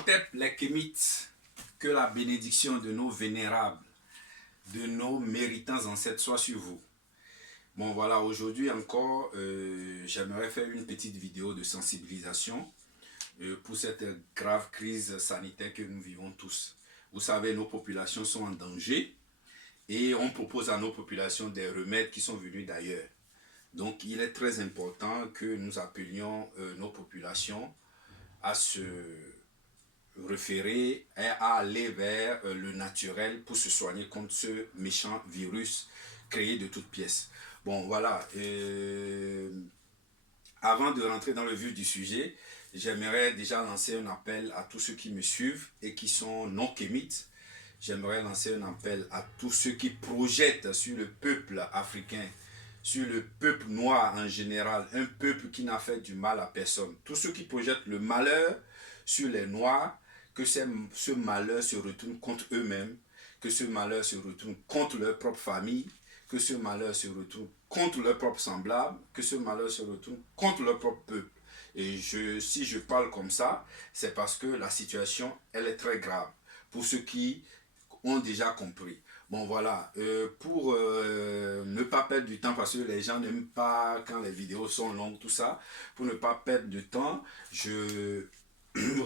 Imhotep les Kémites, que la bénédiction de nos vénérables, de nos méritants ancêtres soit sur vous. Bon voilà, aujourd'hui encore, j'aimerais faire une petite vidéo de sensibilisation pour cette grave crise sanitaire que nous vivons tous. Vous savez, nos populations sont en danger et on propose à nos populations des remèdes qui sont venus d'ailleurs. Donc il est très important que nous appelions nos populations à se référer et à aller vers le naturel pour se soigner contre ce méchant virus créé de toutes pièces. Bon voilà, avant de rentrer dans le vif du sujet, j'aimerais déjà lancer un appel à tous ceux qui me suivent et qui sont non kémites. J'aimerais lancer un appel à tous ceux qui projettent sur le peuple africain, sur le peuple noir en général, un peuple qui n'a fait du mal à personne. Tous ceux qui projettent le malheur sur les noirs, que ce malheur se retourne contre eux-mêmes, que ce malheur se retourne contre leur propre famille, que ce malheur se retourne contre leurs propres semblables, que ce malheur se retourne contre leur propre peuple. Et si je parle comme ça, c'est parce que la situation, elle est très grave pour ceux qui ont déjà compris. Bon voilà, pour ne pas perdre du temps, parce que les gens n'aiment pas quand les vidéos sont longues, tout ça, pour ne pas perdre de temps, je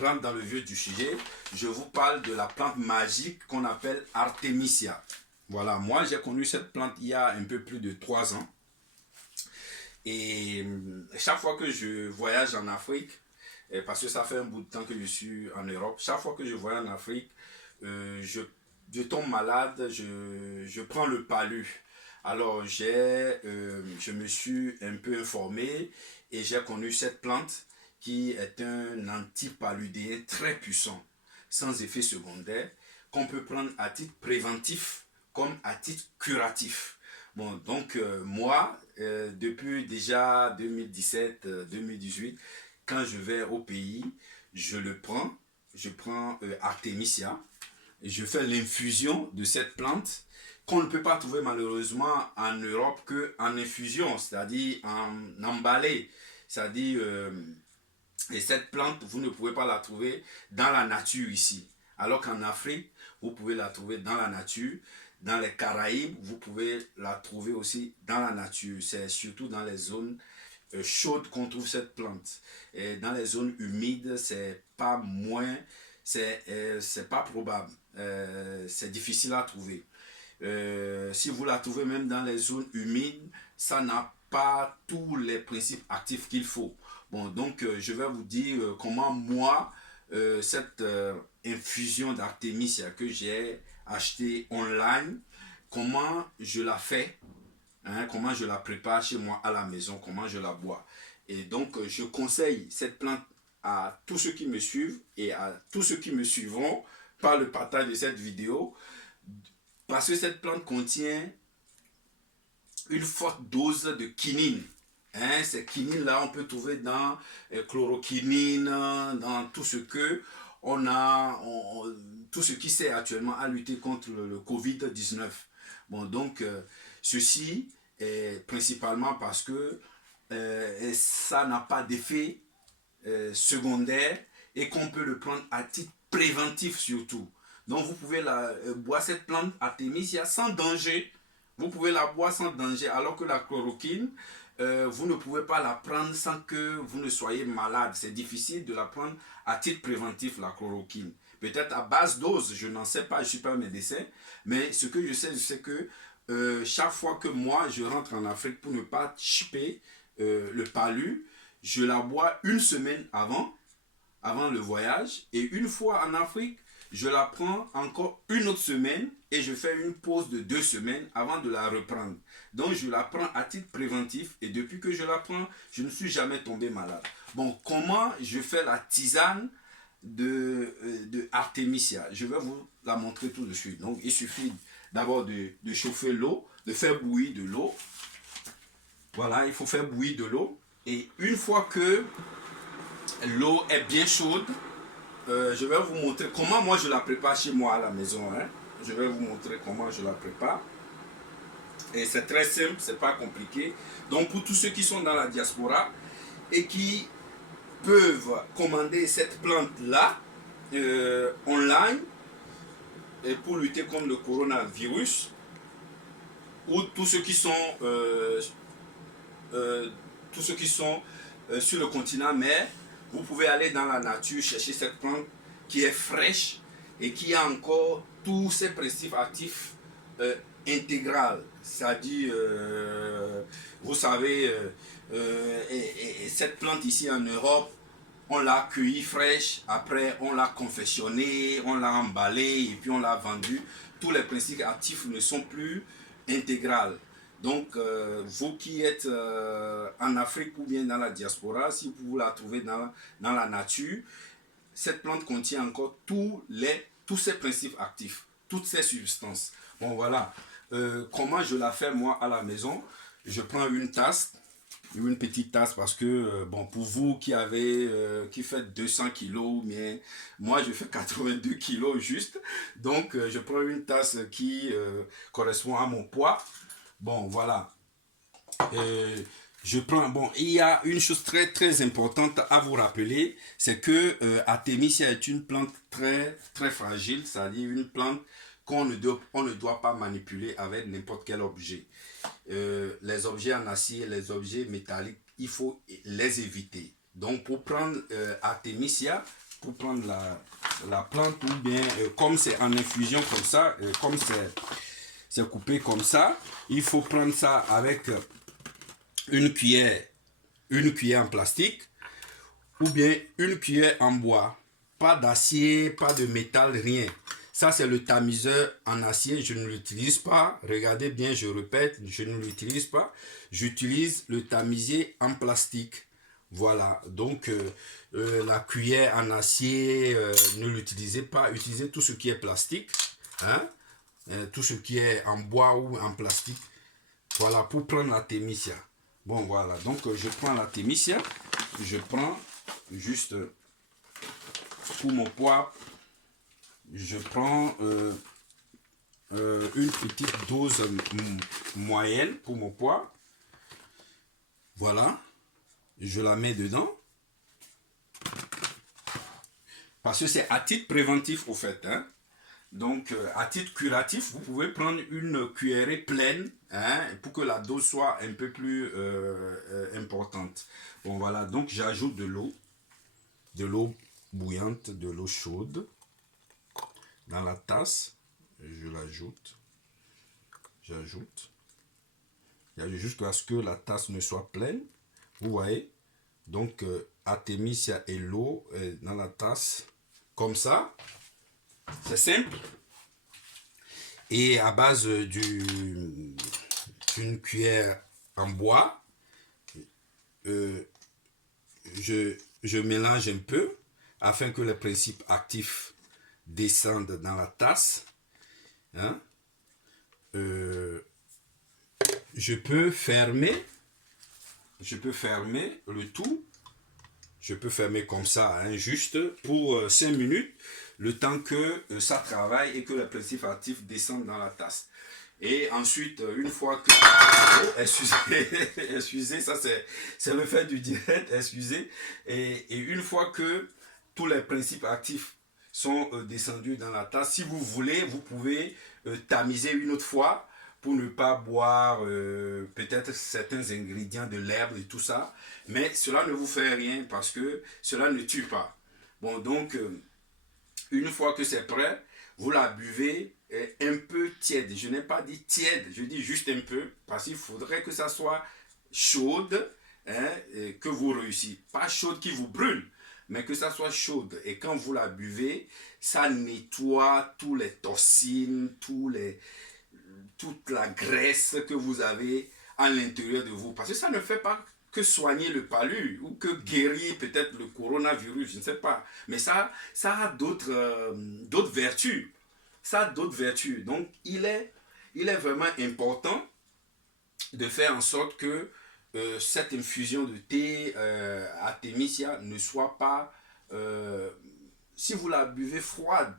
rentre dans le vif du sujet. Je vous parle de la plante magique qu'on appelle Artemisia. Voilà, moi j'ai connu cette plante il y a un peu plus de 3 ans. Et chaque fois que je voyage en Afrique, parce que ça fait un bout de temps que je suis en Europe, chaque fois que je voyage en Afrique, je tombe malade, je prends le palu. Alors je me suis un peu informé et j'ai connu cette plante qui est un antipaludéen très puissant, sans effet secondaire, qu'on peut prendre à titre préventif comme à titre curatif. Bon, donc moi, depuis déjà 2017-2018, quand je vais au pays, je prends Artemisia, et je fais l'infusion de cette plante qu'on ne peut pas trouver malheureusement en Europe qu'en infusion, c'est-à-dire en emballé, c'est-à-dire et cette plante, vous ne pouvez pas la trouver dans la nature ici. Alors qu'en Afrique, vous pouvez la trouver dans la nature. Dans les Caraïbes, vous pouvez la trouver aussi dans la nature. C'est surtout dans les zones chaudes qu'on trouve cette plante. Et dans les zones humides, c'est pas pas probable. C'est difficile à trouver. Si vous la trouvez même dans les zones humides, ça n'a pas tous les principes actifs qu'il faut. Bon, donc je vais vous dire comment moi, cette infusion d'Artemisia que j'ai acheté online, comment je la fais, hein, comment je la prépare chez moi à la maison, comment je la bois. Et donc je conseille cette plante à tous ceux qui me suivent et à tous ceux qui me suivront par le partage de cette vidéo, parce que cette plante contient une forte dose de quinine. Hein, ces quinines là on peut trouver dans chloroquinine, dans tout ce que on a, tout ce qui sert actuellement à lutter contre le Covid-19. Bon, donc ceci est principalement parce que ça n'a pas d'effet secondaire et qu'on peut le prendre à titre préventif surtout. Donc vous pouvez boire cette plante Artemisia sans danger. Vous pouvez la boire sans danger, alors que la chloroquine, vous ne pouvez pas la prendre sans que vous ne soyez malade. C'est difficile de la prendre à titre préventif, la chloroquine. Peut-être à basse dose, je n'en sais pas, je ne suis pas médecin. Mais ce que je sais que chaque fois que moi, je rentre en Afrique pour ne pas chipper le palu, je la bois une semaine avant le voyage. Et une fois en Afrique, je la prends encore une autre semaine et je fais une pause de 2 semaines avant de la reprendre. Donc je la prends à titre préventif et depuis que je la prends, je ne suis jamais tombé malade. Bon, comment je fais la tisane de Artemisia? Je vais vous la montrer tout de suite. Donc il suffit d'abord de chauffer l'eau, de faire bouillir de l'eau. Voilà, il faut faire bouillir de l'eau. Et une fois que l'eau est bien chaude, je vais vous montrer comment moi je la prépare chez moi à la maison. Hein. Je vais vous montrer comment je la prépare. Et c'est très simple, c'est pas compliqué. Donc pour tous ceux qui sont dans la diaspora et qui peuvent commander cette plante là, online et pour lutter contre le coronavirus, ou tous ceux qui sont tous ceux qui sont sur le continent, mais vous pouvez aller dans la nature chercher cette plante qui est fraîche et qui a encore tous ses principes actifs intégral. C'est-à-dire, vous savez, et cette plante ici en Europe, on l'a cueillie fraîche, après on l'a confectionnée, on l'a emballée et puis on l'a vendue. Tous les principes actifs ne sont plus intégrales. Donc, vous qui êtes en Afrique ou bien dans la diaspora, si vous la trouvez dans la nature, cette plante contient encore tous ces principes actifs, toutes ces substances. Bon, voilà. Comment je la fais moi à la maison? Je prends une tasse, une petite tasse parce que, bon, pour vous qui faites 200 kilos, mais moi je fais 82 kilos juste. Donc, je prends une tasse qui correspond à mon poids. Bon, voilà. Je prends, bon, il y a une chose très très importante à vous rappeler, c'est que Artemisia est une plante très très fragile, c'est-à-dire une plante on ne doit pas manipuler avec n'importe quel objet. Les objets en acier, les objets métalliques, il faut les éviter. Donc pour prendre Artemisia, pour prendre la plante, ou bien comme c'est en infusion comme ça, comme c'est coupé comme ça, il faut prendre ça avec une cuillère en plastique ou bien une cuillère en bois. Pas d'acier, pas de métal, rien. Ça, c'est le tamiseur en acier. Je ne l'utilise pas. Regardez bien, je répète, je ne l'utilise pas. J'utilise le tamiseur en plastique. Voilà. Donc, la cuillère en acier, ne l'utilisez pas. Utilisez tout ce qui est plastique. Hein? Tout ce qui est en bois ou en plastique. Voilà, pour prendre l'Artemisia. Bon, voilà. Donc, je prends l'Artemisia. Je prends juste pour mon poids. Je prends une petite dose moyenne pour mon poids. Voilà. Je la mets dedans. Parce que c'est à titre préventif au fait. Hein. Donc, à titre curatif, vous pouvez prendre une cuillerée pleine hein, pour que la dose soit un peu plus importante. Bon, voilà. Donc, j'ajoute de l'eau bouillante, de l'eau chaude dans la tasse. Je l'ajoute. J'ajoute jusqu'à ce que la tasse ne soit pleine. Vous voyez? Donc, Artemisia et l'eau dans la tasse comme ça. C'est simple. Et à base d'une cuillère en bois, je mélange un peu afin que les principes actifs descendent dans la tasse. Hein? Je peux fermer le tout. Je peux fermer comme ça, hein, juste pour 5 minutes, le temps que ça travaille et que les principes actifs descendent dans la tasse. Et ensuite, une fois que... Oh, excusez, ça c'est le fait du direct, excusez. Et une fois que tous les principes actifs sont descendus dans la tasse, si vous voulez, vous pouvez tamiser une autre fois pour ne pas boire peut-être certains ingrédients de l'herbe et tout ça. Mais cela ne vous fait rien parce que cela ne tue pas. Bon, donc, une fois que c'est prêt, vous la buvez un peu tiède. Je n'ai pas dit tiède, je dis juste un peu parce qu'il faudrait que ça soit chaude, hein, que vous réussissiez. Pas chaude qui vous brûle, mais que ça soit chaude. Et quand vous la buvez, ça nettoie tous les toxines, toute la graisse que vous avez à l'intérieur de vous. Parce que ça ne fait pas que soigner le palu ou que guérir peut-être le coronavirus, je ne sais pas. Mais ça a d'autres vertus. Ça a d'autres vertus. Donc, il est vraiment important de faire en sorte que cette infusion de thé Artemisia ne soit pas... si vous la buvez froide,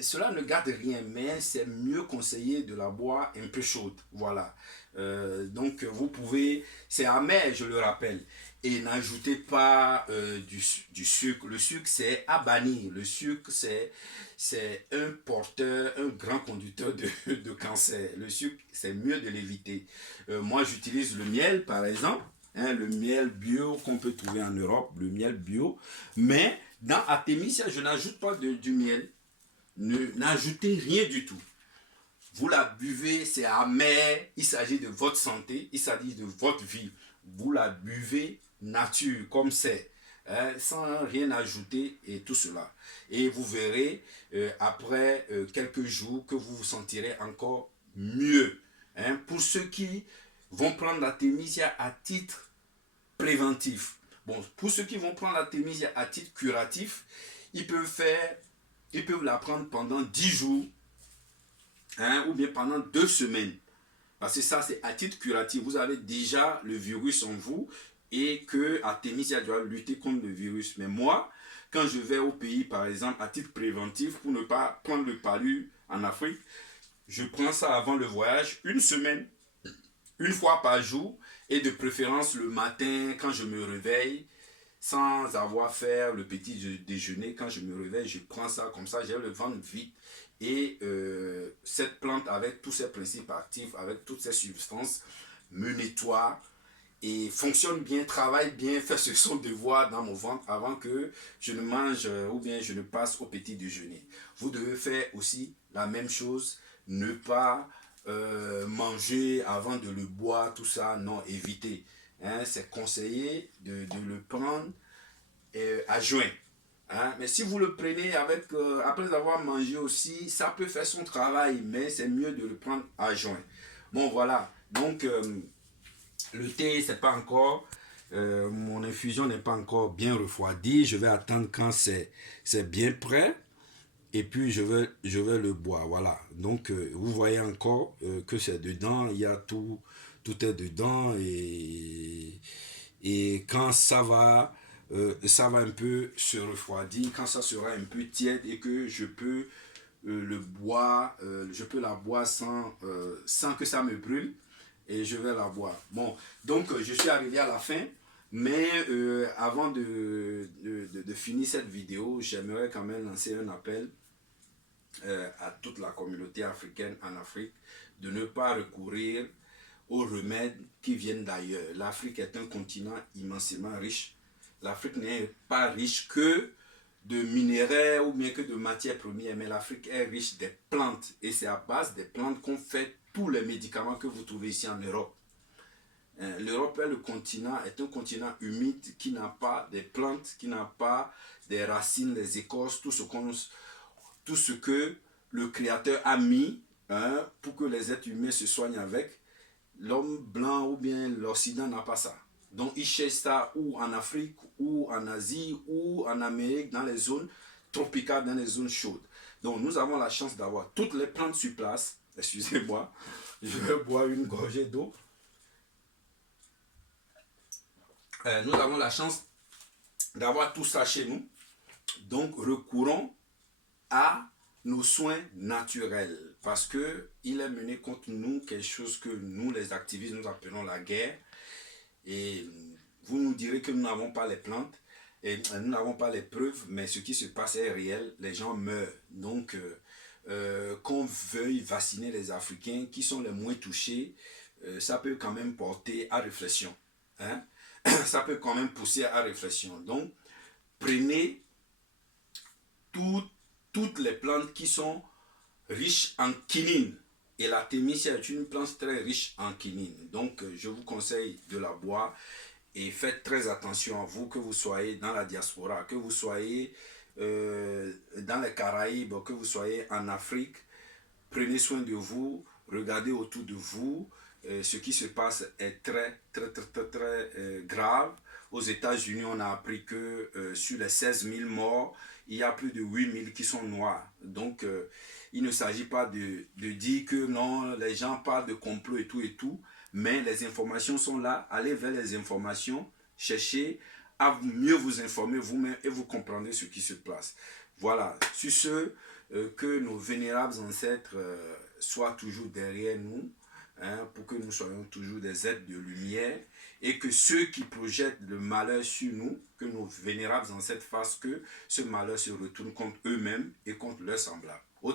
Cela ne garde rien, mais c'est mieux conseillé de la boire un peu chaude. Voilà. Donc vous pouvez, c'est amer, je le rappelle. Et n'ajoutez pas du sucre. Le sucre, c'est à bannir. Le sucre, c'est un porteur, un grand conducteur de cancer. Le sucre, c'est mieux de l'éviter. Moi, j'utilise le miel, par exemple. Hein, le miel bio qu'on peut trouver en Europe, le miel bio. Mais dans Artemisia, je n'ajoute pas du miel. N'ajoutez rien du tout. Vous la buvez, c'est amer. Il s'agit de votre santé, il s'agit de votre vie. Vous la buvez nature, comme c'est, hein, sans rien ajouter et tout cela. Et vous verrez, après quelques jours, que vous vous sentirez encore mieux. Hein. Pour ceux qui vont prendre la Thémisia à titre préventif, bon, pour ceux qui vont prendre la Thémisia à titre curatif, ils peuvent la prendre pendant 10 jours, hein, ou bien pendant 2 semaines. Parce que ça, c'est à titre curatif. Vous avez déjà le virus en vous et que Artemisia doit lutter contre le virus. Mais moi, quand je vais au pays, par exemple, à titre préventif, pour ne pas prendre le palu en Afrique, je prends ça avant le voyage, 1 semaine, une fois par jour, et de préférence le matin quand je me réveille, sans avoir fait le petit déjeuner. Quand je me réveille, je prends ça comme ça, j'ai le ventre vide. Et cette plante, avec tous ses principes actifs, avec toutes ses substances, me nettoie et fonctionne bien, travaille bien, fait son devoir dans mon ventre avant que je ne mange ou bien je ne passe au petit déjeuner. Vous devez faire aussi la même chose, ne pas manger avant de le boire, tout ça, non, évitez. Hein, c'est conseillé de le prendre à juin. Hein? Mais si vous le prenez avec, après avoir mangé aussi, ça peut faire son travail, mais c'est mieux de le prendre à juin. Bon, voilà. Donc, le thé, c'est pas encore, mon infusion n'est pas encore bien refroidie. Je vais attendre quand c'est bien prêt. Et puis, je vais le boire. Voilà. Donc, vous voyez encore que c'est dedans. Il y a tout, tout est dedans. Et quand ça va un peu se refroidir, quand ça sera un peu tiède et que je peux le boire, je peux la boire sans que ça me brûle et je vais la boire. Bon, donc je suis arrivé à la fin, mais avant de finir cette vidéo, j'aimerais quand même lancer un appel à toute la communauté africaine en Afrique de ne pas recourir aux remèdes qui viennent d'ailleurs. L'Afrique est un continent immensément riche. L'Afrique n'est pas riche que de minerais ou bien que de matières premières, mais l'Afrique est riche des plantes et c'est à base des plantes qu'on fait tous les médicaments que vous trouvez ici en Europe. L'Europe est un continent humide qui n'a pas des plantes, qui n'a pas des racines, des écorces, tout ce que le Créateur a mis, hein, pour que les êtres humains se soignent avec. L'homme blanc ou bien l'Occident n'a pas ça. Donc ils cherchent ça ou en Afrique, ou en Asie, ou en Amérique, dans les zones tropicales, dans les zones chaudes. Donc nous avons la chance d'avoir toutes les plantes sur place. Excusez-moi, je vais boire une gorgée d'eau. Nous avons la chance d'avoir tout ça chez nous. Donc recourons à nos soins naturels, parce que il est mené contre nous quelque chose que nous les activistes nous appelons la guerre. Et vous nous direz que nous n'avons pas les plantes et nous n'avons pas les preuves, mais ce qui se passe est réel, les gens meurent. Donc qu'on veuille vacciner les Africains qui sont les moins touchés, ça peut quand même porter à réflexion, hein? Ça peut quand même pousser à réflexion. Donc prenez toutes les plantes qui sont riches en quinine. Et la Thémisia est une plante très riche en quinine. Donc, je vous conseille de la boire. Et faites très attention à vous, que vous soyez dans la diaspora, que vous soyez dans les Caraïbes, que vous soyez en Afrique. Prenez soin de vous, regardez autour de vous. Ce qui se passe est très, très, très, très, très grave. Aux États-Unis, on a appris que sur les 16 000 morts, il y a plus de 8 000 qui sont noirs. Donc, il ne s'agit pas de dire que non, les gens parlent de complot et tout, mais les informations sont là. Allez vers les informations, cherchez à mieux vous informer vous-même et vous comprendrez ce qui se passe. Voilà, sur ce, que nos vénérables ancêtres soient toujours derrière nous, hein, pour que nous soyons toujours des êtres de lumière, et que ceux qui projettent le malheur sur nous, que nos vénérables ancêtres fassent que ce malheur se retourne contre eux-mêmes et contre leurs semblables. Au